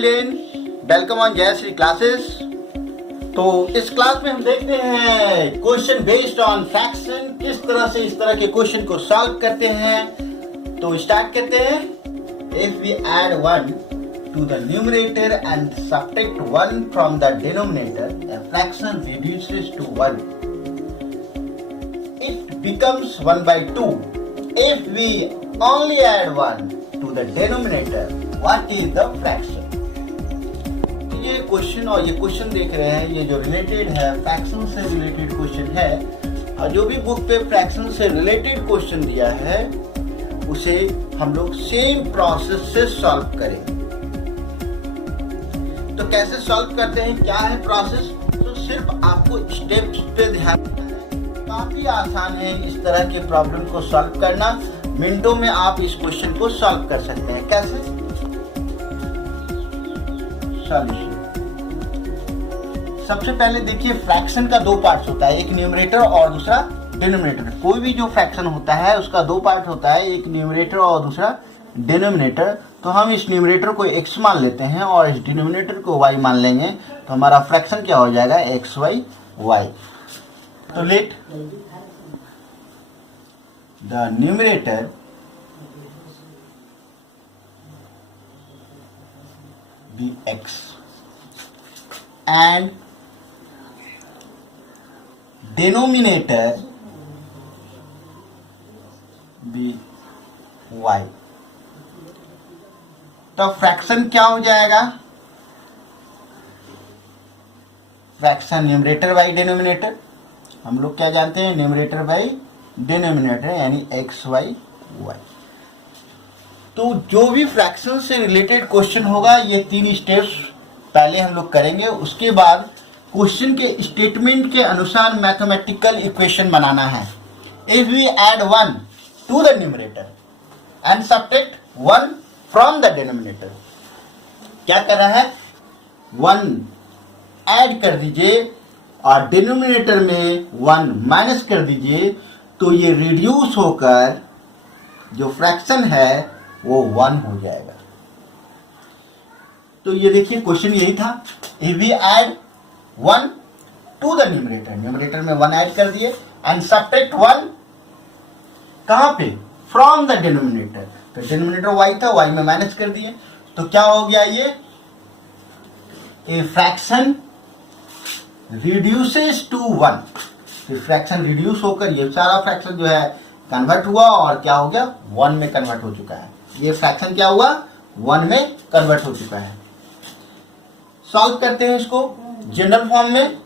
Children, welcome on Jayshree classes. तो इस class में हम देखते हैं क्वेश्चन बेस्ड ऑन फ्रैक्शन, किस तरह से इस तरह के क्वेश्चन को सॉल्व करते हैं। तो स्टार्ट करते हैं। If we add 1 to the numerator and subtract 1 from the denominator, a fraction reduces to 1. It becomes 1 by 2. If we only add 1 to the denominator, what is the fraction? ये question और ये question देख रहे हैं, ये जो related है fraction से रिलेटेड क्वेश्चन है, और जो भी बुक पे फ्रैक्शन से रिलेटेड क्वेश्चन दिया है उसे हम लोग सेम प्रोसेस से सॉल्व करेंगे। तो कैसे सॉल्व करते हैं, क्या है प्रोसेस, तो सिर्फ आपको स्टेप्स पे ध्यान देना है। काफी आसान है इस तरह के प्रॉब्लम को सॉल्व करना। मिनटों में आप इस क्वेश्चन को सॉल्व कर सकते हैं। कैसे? सॉल्यूशन। सबसे पहले देखिए, फ्रैक्शन का दो पार्ट्स होता है, एक न्यूमरेटर और दूसरा डिनोमिनेटर। कोई भी जो फ्रैक्शन होता है उसका दो पार्ट होता है, एक न्यूमरेटर और दूसरा डिनोमिनेटर। तो हम इस न्यूमरेटर को x मान लेते हैं और इस डिनोमिनेटर को y मान लेंगे, तो हमारा फ्रैक्शन क्या हो जाएगा, x y y। तो let the numerator be x and denominator be y। तो फ्रैक्शन क्या हो जाएगा, फ्रैक्शन न्यूमरेटर बाई डिनोमिनेटर। हम लोग क्या जानते हैं, न्यूमरेटर बाई डिनोमिनेटर यानी एक्स वाई वाई। तो जो भी फ्रैक्शन से रिलेटेड क्वेश्चन होगा, ये तीन स्टेप्स पहले हम लोग करेंगे। उसके बाद क्वेश्चन के स्टेटमेंट के अनुसार मैथमेटिकल इक्वेशन बनाना है। If we add 1 to the numerator and subtract 1 from the denominator, क्या कर रहा है, 1 ऐड कर दीजिए और डिनोमिनेटर में 1 माइनस कर दीजिए, तो ये रिड्यूस होकर जो फ्रैक्शन है वो 1 हो जाएगा। तो ये देखिए क्वेश्चन यही था। If we add 1 to the numerator, numerator में 1 ऐड कर दिए एंड सब्ट्रैक्ट 1 कहां पे, फ्रॉम द डिनोमिनेटर। तो डिनोमिनेटर y था, y में माइनस कर दिए, तो क्या हो गया, ये ए फ्रैक्शन रिड्यूसेस टू 1। तो फ्रैक्शन रिड्यूस होकर ये सारा फ्रैक्शन जो है कन्वर्ट हुआ और क्या हो गया, 1 में कन्वर्ट हो चुका है। ये फ्रैक्शन क्या हुआ, 1 में कन्वर्ट हो चुका है। सॉल्व करते हैं इसको जनरल फॉर्म में।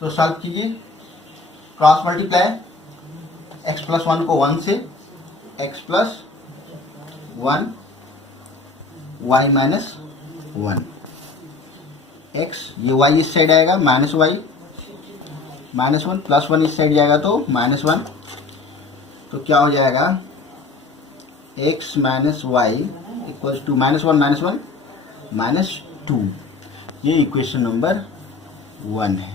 तो सॉल्व कीजिए, क्रॉस मल्टीप्लाई x प्लस 1 को 1 से, x plus 1 y minus 1 x, ये y इस साइड आएगा माइनस वाई माइनस 1 प्लस 1 इस साइड जाएगा तो माइनस 1। तो क्या हो जाएगा, x minus y equals to minus 1 minus 2। ये इक्वेशन नंबर 1 है।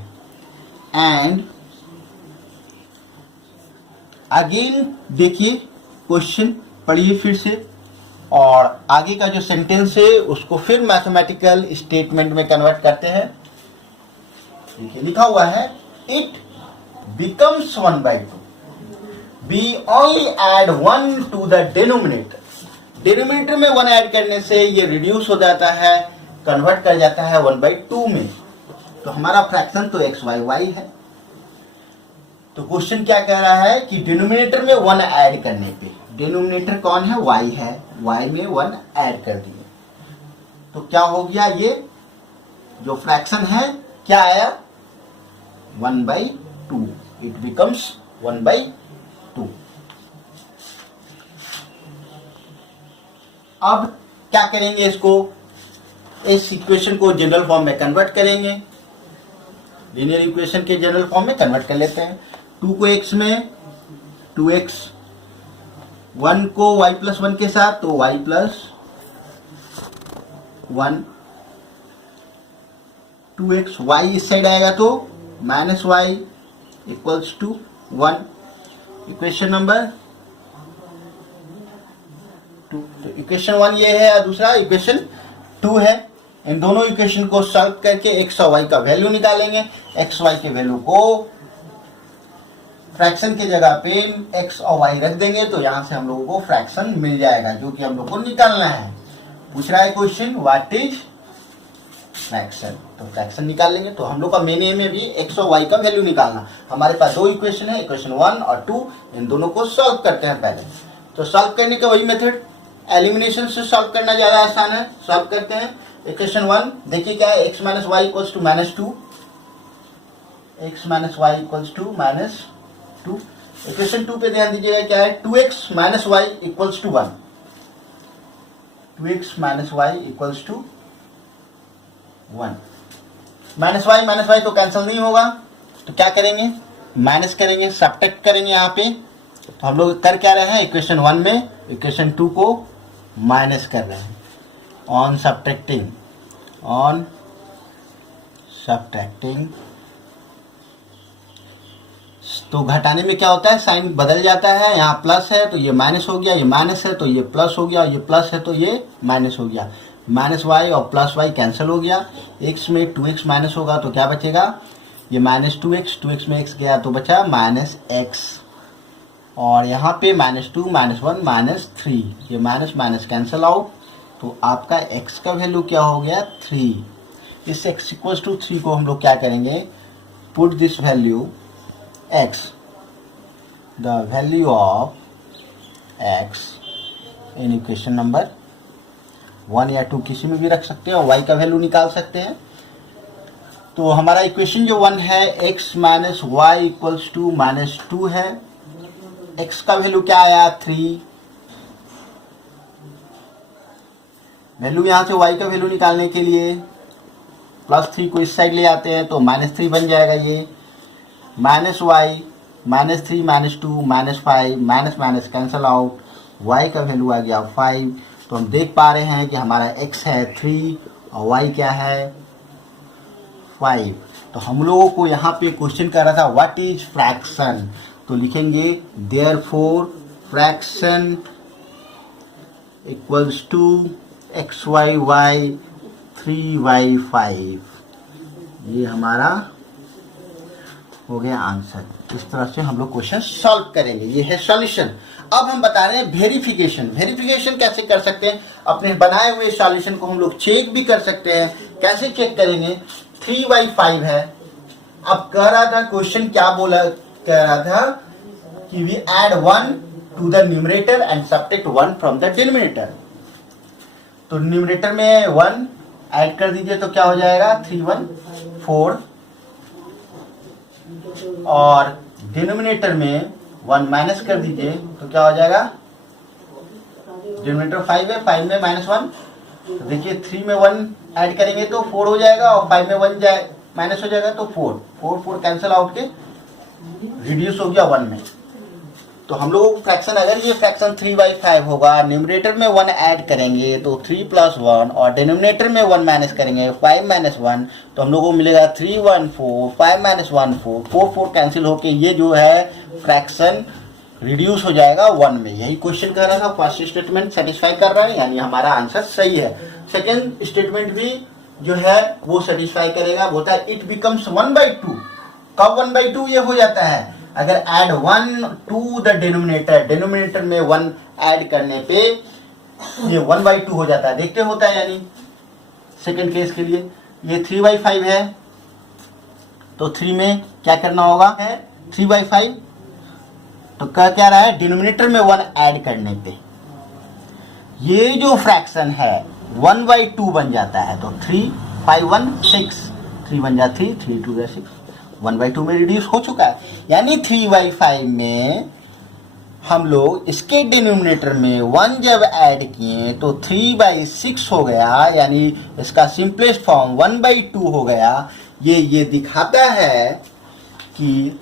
एंड अगेन देखिए क्वेश्चन, पढ़िए फिर से, और आगे का जो सेंटेंस है उसको फिर मैथमेटिकल स्टेटमेंट में कन्वर्ट करते हैं। देखिए लिखा हुआ है, it becomes 1 by 2। We only add 1 to the denominator. Denominator में 1 ऐड करने से ये रिड्यूस हो जाता है, कन्वर्ट कर जाता है 1 by 2 में। तो हमारा फ्रैक्शन तो एक्स वाई वाई है। तो क्वेश्चन क्या कह रहा है कि डिनोमिनेटर में 1 ऐड करने पे, डिनोमिनेटर कौन है, y है, y में 1 ऐड कर दिए, तो क्या हो गया, ये जो फ्रैक्शन है क्या आया, 1 by 2। It becomes 1 by 2। अब क्या करेंगे, इसको, इस इक्वेशन को जनरल फॉर्म में कन्वर्ट करेंगे। लीनियर इक्वेशन के जनरल फॉर्म में कन्वर्ट कर लेते हैं। 2 को x में 2x, 1 को y प्लस 1 के साथ तो y प्लस 1, 2x, y इस साइड आएगा तो minus y equals to 1। Equation number 2। तो इक्वेशन 1 ये है और दूसरा इक्वेशन 2 है। इन दोनों इक्वेशन को सॉल्व करके एक्स और वाई का वैल्यू निकालेंगे। एक्स वाई के वैल्यू को फ्रैक्शन की जगह पे एक्स और वाई रख देंगे तो यहां से हम लोगों को फ्रैक्शन मिल जाएगा जो कि हम लोग को निकालना है। पूछ रहा है क्वेश्चन व्हाट इज फ्रैक्शन, तो फ्रैक्शन निकाल लेंगे। तो हम लोग का मेन एम है भी एक्स और वाई का वैल्यू निकालना। हमारे पास दो इक्वेशन है, इक्वेशन 1 और 2, इन दोनों को सॉल्व करते हैं पहले। तो सॉल्व करने का वही मेथड, एलिमिनेशन से सॉल्व करना ज्यादा आसान है। सॉल्व करते हैं। इक्वेशन 1 देखिए क्या है, x minus y equals to -2, x minus y equals to -2। Equation 2 पे ध्यान दीजिएगा क्या है, 2x minus y equals to 1, 2x minus y equals to 1। Minus y तो कैंसिल नहीं होगा, तो क्या करेंगे, माइनस करेंगे, सब्ट्रैक्ट करेंगे यहाँ पे। तो हम लोग कर क्या रहे हैं, इक्वेशन 1 में इक्वेशन 2 को माइनस कर रहे हैं। ऑन सब्ट्रैक्टिंग तो घटाने में क्या होता है, साइन बदल जाता है। यहाँ प्लस है तो ये माइनस हो गया, ये माइनस है तो ये प्लस हो गया, ये प्लस है तो ये माइनस हो गया। माइनस वाई और प्लस वाई कैंसिल हो गया। x में 2x माइनस होगा तो क्या बचेगा, ये -2x, 2x में x गया तो बचा -x। और यहाँ पे -2 -1 -3, ये माइनस माइनस कैंसिल आउट, तो आपका x का वैल्यू क्या हो गया 3। इस x इक्वल्स टू 3 को हम लोग क्या करेंगे, put this value x, the value of x in equation number 1 या 2 किसी में भी रख सकते हैं और y का वैल्यू निकाल सकते हैं। तो हमारा इक्वेशन जो 1 है, x minus y equals to -2 है। x का वैल्यू क्या आया 3, वैल्यू यहां से y का वैल्यू निकालने के लिए +3 को इस साइड ले आते हैं तो -3 बन जाएगा। ये माइनस वाई -3 -2 -5 minus minus cancel out, y का वैल्यू आ गया 5। तो हम देख पा रहे हैं कि हमारा x है 3 और y क्या है 5। तो हम लोगों को यहाँ पे क्वेश्चन कर रहा था व्हाट इज फ्रैक्शन, तो लिखेंगे therefore fraction equals to xy 3y5। ये हमारा हो गया आंसर। इस तरह से हम लोग क्वेश्चन सॉल्व करेंगे। ये है सॉल्यूशन। अब हम बता रहे हैं वेरिफिकेशन। वेरिफिकेशन कैसे कर सकते हैं, अपने बनाए हुए सॉल्यूशन को हम लोग चेक भी कर सकते हैं। कैसे चेक करेंगे, 3y5 है। अब कह रहा था क्वेश्चन क्या बोला, कह रहा था कि we add 1 to the numerator and subtract 1 from the denominator. तो न्यूमरेटर में 1 ऐड कर दीजिए तो क्या हो जाएगा 3 1 4, और डिनोमिनेटर में 1 माइनस कर दीजिए तो क्या हो जाएगा, डिनोमिनेटर 5 है, 5 में -1, तो देखिए 3 में 1 ऐड करेंगे तो 4 हो जाएगा और 5 में 1 जाए माइनस हो जाएगा तो 4 कैंसिल आउट के रिड्यूस हो गया 1 में। तो हम लोग फ्रैक्शन, अगर ये फ्रैक्शन 3/5 होगा, न्यूमरेटर में 1 ऐड करेंगे तो 3 + 1 और डिनोमिनेटर में 1 माइनस करेंगे 5 - 1, तो हम लोग को मिलेगा 3 1 4 5 - 1 4 4 कैंसिल होके ये जो है फ्रैक्शन रिड्यूस हो जाएगा 1 में। यही क्वेश्चन कर रहा था। फर्स्ट स्टेटमेंट सेटिस्फाई कर रहा है, यानी हमारा आंसर सही है। सेकेंड स्टेटमेंट भी जो है वो सेटिस्फाई करेगा, बोलता है इट बिकम्स 1/2। कब 1/2 ये हो जाता है, अगर add 1 to the denominator, denominator में 1 ऐड करने पे ये 1/2 हो जाता है। देखते होता है, यानी सेकंड केस के लिए ये 3/5 है तो 3 में क्या करना होगा, है 3/5, तो क्या रहा है, डिनोमिनेटर में 1 ऐड करने पे ये जो फ्रैक्शन है 1/2 बन जाता है। तो 3 5 1 6, 3 1 जा 3 3 2 जा 6, 1/2 में रिड्यूस हो चुका है। यानी 3/5 में हम लोग इसके डिनोमिनेटर में 1 जब ऐड किए तो 3/6 हो गया, यानी इसका सिंपलेस्ट फॉर्म 1/2 हो गया। ये दिखाता है कि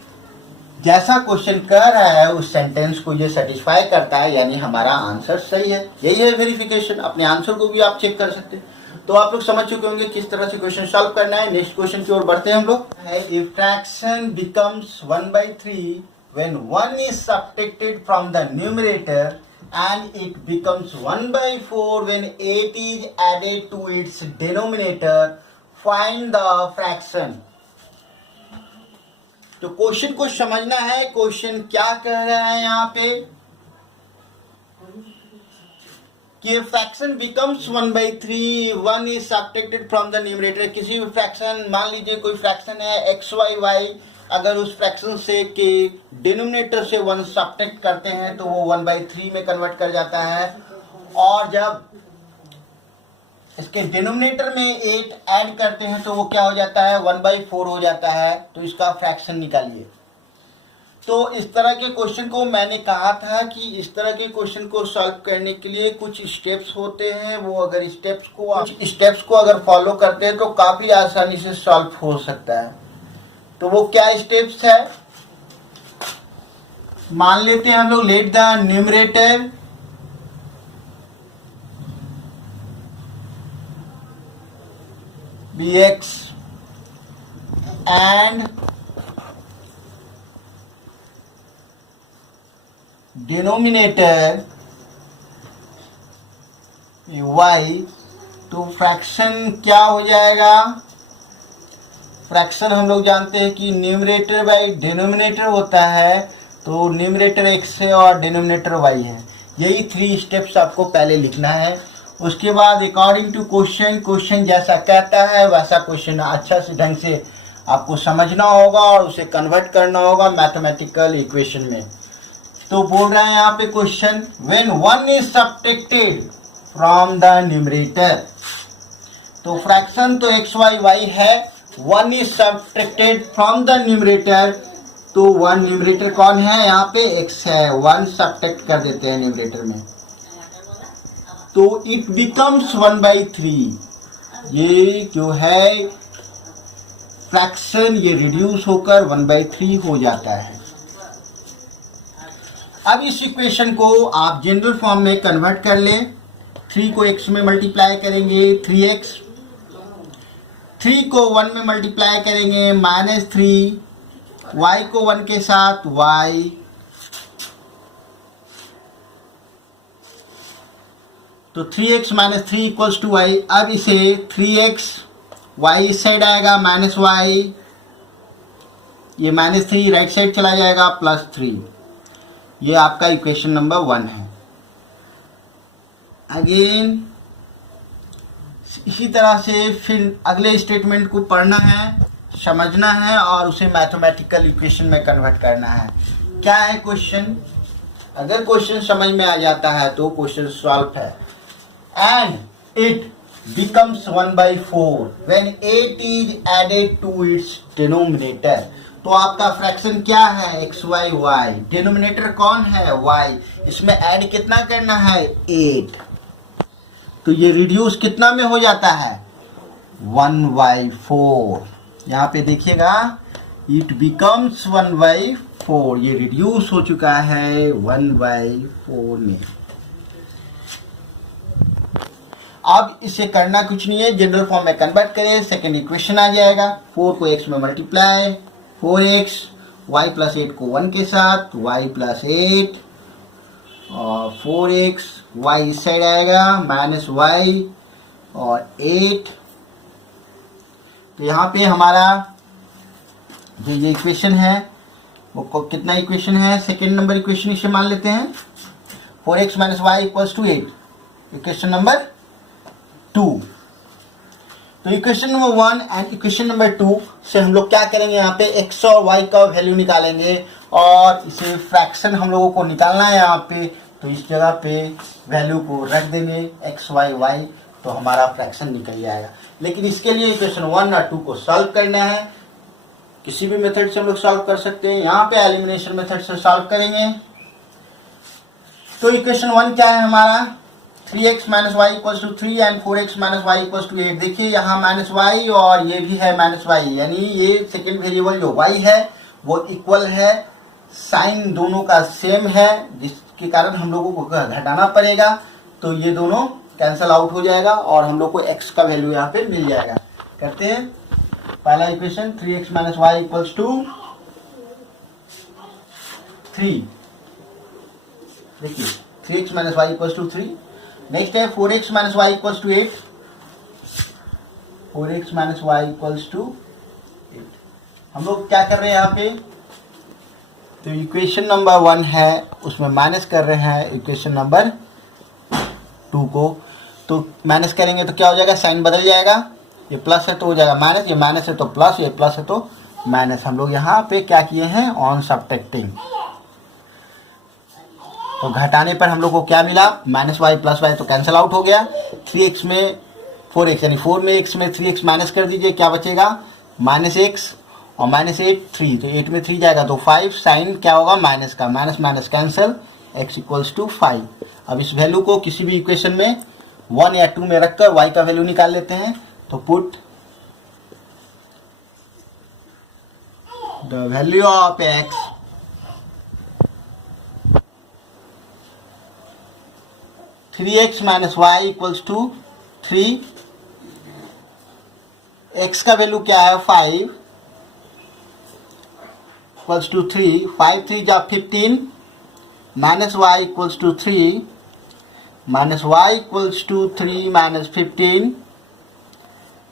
जैसा क्वेश्चन कह रहा है उस सेंटेंस को ये सेटिस्फाई करता है, यानी हमारा आंसर सही है। यही है वेरिफिकेशन। अपने आंसर को भी आप चेक कर सकते हैं। तो आप लोग समझ चुके होंगे किस तरह से क्वेश्चन सॉल्व करना है। नेक्स्ट क्वेश्चन की ओर बढ़ते हैं हम लोग। If fraction becomes 1/3 when 1 is subtracted from the numerator and it becomes 1/4 when 8 is added to its denominator. Find the fraction. तो क्वेश्चन को समझना है, क्वेश्चन क्या कह रहा है यहाँ पे कि fraction becomes 1/3, 1 is subtracted from the numerator. किसी भी फ्रैक्शन, मान लीजिए कोई फ्रैक्शन है एक्स वाई वाई, अगर उस फ्रैक्शन से के डिनोमिनेटर से 1 सब्ट्रैक्ट करते हैं तो वो 1/3 में कन्वर्ट कर जाता है, और जब इसके डिनोमिनेटर में 8 ऐड करते हैं तो वो क्या हो जाता है, 1/4 हो जाता है। तो इसका फ्रैक्शन निकालिए। तो इस तरह के क्वेश्चन को मैंने कहा था कि इस तरह के क्वेश्चन को सॉल्व करने के लिए कुछ स्टेप्स होते हैं, वो अगर स्टेप्स को अगर फॉलो करते हैं तो काफी आसानी से सॉल्व हो सकता है। तो वो क्या स्टेप्स है, मान लेते हैं हम लोग, let the numerator be x and denominator y। तो फ्रैक्शन क्या हो जाएगा, फ्रैक्शन हम लोग जानते हैं कि न्यूमरेटर बाई डिनोमिनेटर होता है, तो न्यूमरेटर x है और डिनोमिनेटर y है। यही 3 स्टेप्स आपको पहले लिखना है। उसके बाद अकॉर्डिंग टू क्वेश्चन जैसा कहता है वैसा क्वेश्चन अच्छा से ढंग से आपको समझना होगा और उसे कन्वर्ट करना होगा मैथमेटिकल इक्वेशन में। तो बोल रहे हैं यहाँ पे question, when 1 is subtracted from the numerator. तो फ्रैक्शन तो एक्स वाई वाई है, 1 is subtracted from the numerator. तो 1 न्यूमरेटर कौन है, यहाँ पे x है, 1 सब्ट्रैक्ट कर देते हैं न्यूमरेटर में, तो इट बिकम्स 1/3। ये जो है फ्रैक्शन ये रिड्यूस होकर 1/3 हो जाता है। अब इस इक्वेशन को आप जनरल फॉर्म में कन्वर्ट कर लें। 3 को x में मल्टीप्लाई करेंगे 3x, 3 को 1 में मल्टीप्लाई करेंगे -3, y को 1 के साथ y, तो 3x - 3 इक्वल्स टू y। अब इसे 3x, y इस साइड आएगा -y, ये -3 राइट साइड चला जाएगा +3। ये आपका इक्वेशन नंबर 1 है। अगेन इसी तरह से फिर अगले स्टेटमेंट को पढ़ना है, समझना है और उसे मैथमेटिकल इक्वेशन में कन्वर्ट करना है। क्या है क्वेश्चन, अगर क्वेश्चन समझ में आ जाता है तो क्वेश्चन सॉल्व है। And it becomes 1/4 when 8 is added to its denominator। तो आपका फ्रैक्शन क्या है, एक्स वाई वाई, डिनोमिनेटर कौन है, y, इसमें ऐड कितना करना है, 8। तो ये रिड्यूस कितना में हो जाता है, 1/4। यहाँ पे देखिएगा इट बिकम्स 1/4, ये रिड्यूस हो चुका है 1/4 में। अब इसे करना कुछ नहीं है, जनरल फॉर्म में कन्वर्ट करें, सेकेंड इक्वेशन आ जाएगा। 4 को x में मल्टीप्लाई, 4x, y + 8 को 1 के साथ y + 8 और 4x, y इस साइड आएगा -y और 8। तो यहाँ पे हमारा जो ये इक्वेशन है वो कितना इक्वेशन है, सेकेंड नंबर इक्वेशन इसे मान लेते हैं, 4x - y = 8, इक्वेशन नंबर 2। तो equation number 1 and equation number 2 से हम लोग क्या करेंगे, यहाँ पे x और y का वैल्यू निकालेंगे और इसे फ्रैक्शन हम लोगों को निकालना है यहाँ पे। तो इस जगह पे वैल्यू को रख देंगे x y y, तो हमारा फ्रैक्शन निकल जाएगा। लेकिन इसके लिए इक्वेशन 1 और 2 को सॉल्व करना है। किसी भी मेथड से हम लोग सॉल्व कर सकते हैं, यहाँ पे एलिमिनेशन मेथड से सॉल्व करेंगे। तो इक्वेशन 1 क्या है हमारा, 3x - y = 3 and 4x - y = 8। देखिए यहाँ -y और ये भी है -y, यानी ये सेकेंड वेरिएबल जो y है वो इक्वल है, साइन दोनों का सेम है, जिसके कारण हम लोगों को घटाना पड़ेगा। तो ये दोनों कैंसल आउट हो जाएगा और हम लोग को x का वैल्यू यहाँ पे मिल जाएगा। करते हैं पहला इक्वेशन, 3x - y = 3। देखिए 3x minus y equals to 3। Next है 4x minus y equals to 8, 4x minus y equals to 8। हम लोग क्या कर रहे हैं यहाँ पे, तो इक्वेशन नंबर 1 है उसमें माइनस कर रहे हैं इक्वेशन नंबर 2 को। तो माइनस करेंगे तो क्या हो जाएगा, साइन बदल जाएगा, ये प्लस है तो हो जाएगा माइनस, ये माइनस है तो प्लस, ये प्लस है तो माइनस। हम लोग यहाँ पे क्या किए हैं, ऑन सब्ट्रैक्टिंग। तो घटाने पर हम लोग को क्या मिला, माइनस वाई प्लस वाई तो कैंसिल आउट हो गया। 3x में 4x यानी 4 में x में 3x माइनस कर दीजिए, क्या बचेगा माइनस x और माइनस 8 3, तो 8 में 3 जाएगा तो 5, साइन क्या होगा माइनस का, minus minus cancel, x equals to 5। अब इस वैल्यू को किसी भी इक्वेशन में 1 या 2 में रखकर y का वैल्यू निकाल लेते हैं। तो put the value of x three x minus y equals to 3, x का वैल्यू क्या है 5 इक्वल्स टू 3, 5 3 जा 15 minus y equals to 3, minus y equals to 3 minus 15,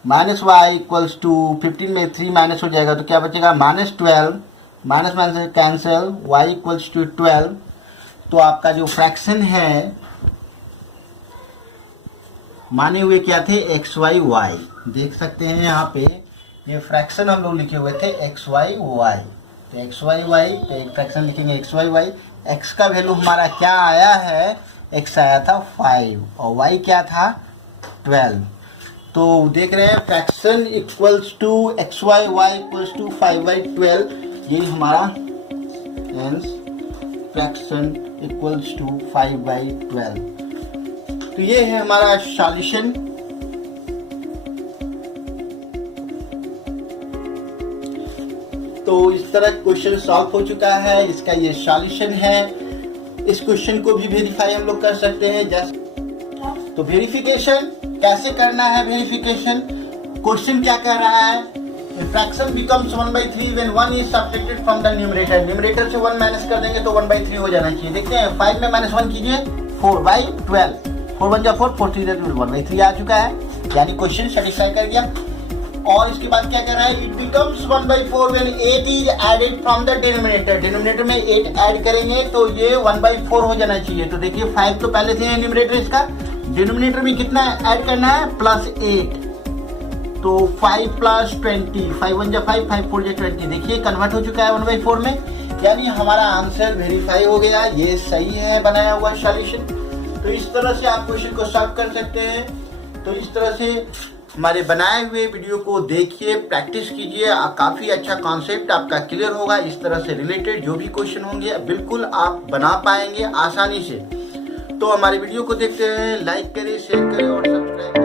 minus y equals to 15 में 3 माइनस हो जाएगा तो क्या बचेगा minus 12, minus minus cancel, y equals to 12। तो आपका जो फ्रैक्शन है माने हुए क्या थे एक्स वाई वाई, देख सकते हैं यहाँ पे ये फ्रैक्शन हम लोग लिखे हुए थे एक्स वाई वाई। तो एक्स वाई वाई तो एक फ्रैक्शन लिखेंगे एक्स वाई वाई। एक्स का वैल्यू हमारा क्या आया है, एक्स आया था 5 और वाई क्या था 12। तो देख रहे हैं fraction equals to x y y equals to 5/12, ये हमारा फ्रैक्शन इक्वल्स टू 5/12। तो ये है हमारा सॉल्यूशन। तो इस तरह क्वेश्चन सॉल्व हो चुका है, इसका ये सॉल्यूशन है। इस क्वेश्चन को भी वेरीफाई हम लोग कर सकते हैं जस्ट। तो वेरिफिकेशन कैसे करना है, वेरिफिकेशन क्वेश्चन क्या कह रहा है, fraction becomes 1/3 when 1 is subtracted from the numerator. Numerator से 1 माइनस कर देंगे तो 1/3 हो जाना चाहिए। देखते हैं 5 में -1 कीजिए 4/12, 4 1 4 4 3 1/3 आ चुका है, यानी क्वेश्चन सेटिस्फाई कर गया। और इसके बाद क्या कर रहा है, इट बिकम्स 1/4 व्हेन 8 इज added from the denominator. Denominator में 8 ऐड करेंगे तो ये 1/4 हो जाना चाहिए। तो देखिए 5 तो पहले से है न्यूमरेटर इसका, डिनोमिनेटर में कितना ऐड करना है +8, तो 5 + 20, 5 1 जा 5, 5 4 जा 20। देखिए कन्वर्ट हो चुका है 1/4 में, यानी हमारा आंसर वेरीफाई हो गया, ये सही है बनाया हुआ सॉल्यूशन। तो इस तरह से आप क्वेश्चन को सॉल्व कर सकते हैं। तो इस तरह से हमारे बनाए हुए वीडियो को देखिए, प्रैक्टिस कीजिए, काफ़ी अच्छा कॉन्सेप्ट आपका क्लियर होगा। इस तरह से रिलेटेड जो भी क्वेश्चन होंगे बिल्कुल आप बना पाएंगे आसानी से। तो हमारे वीडियो को देखते हैं, लाइक करें, शेयर करें और सब्सक्राइब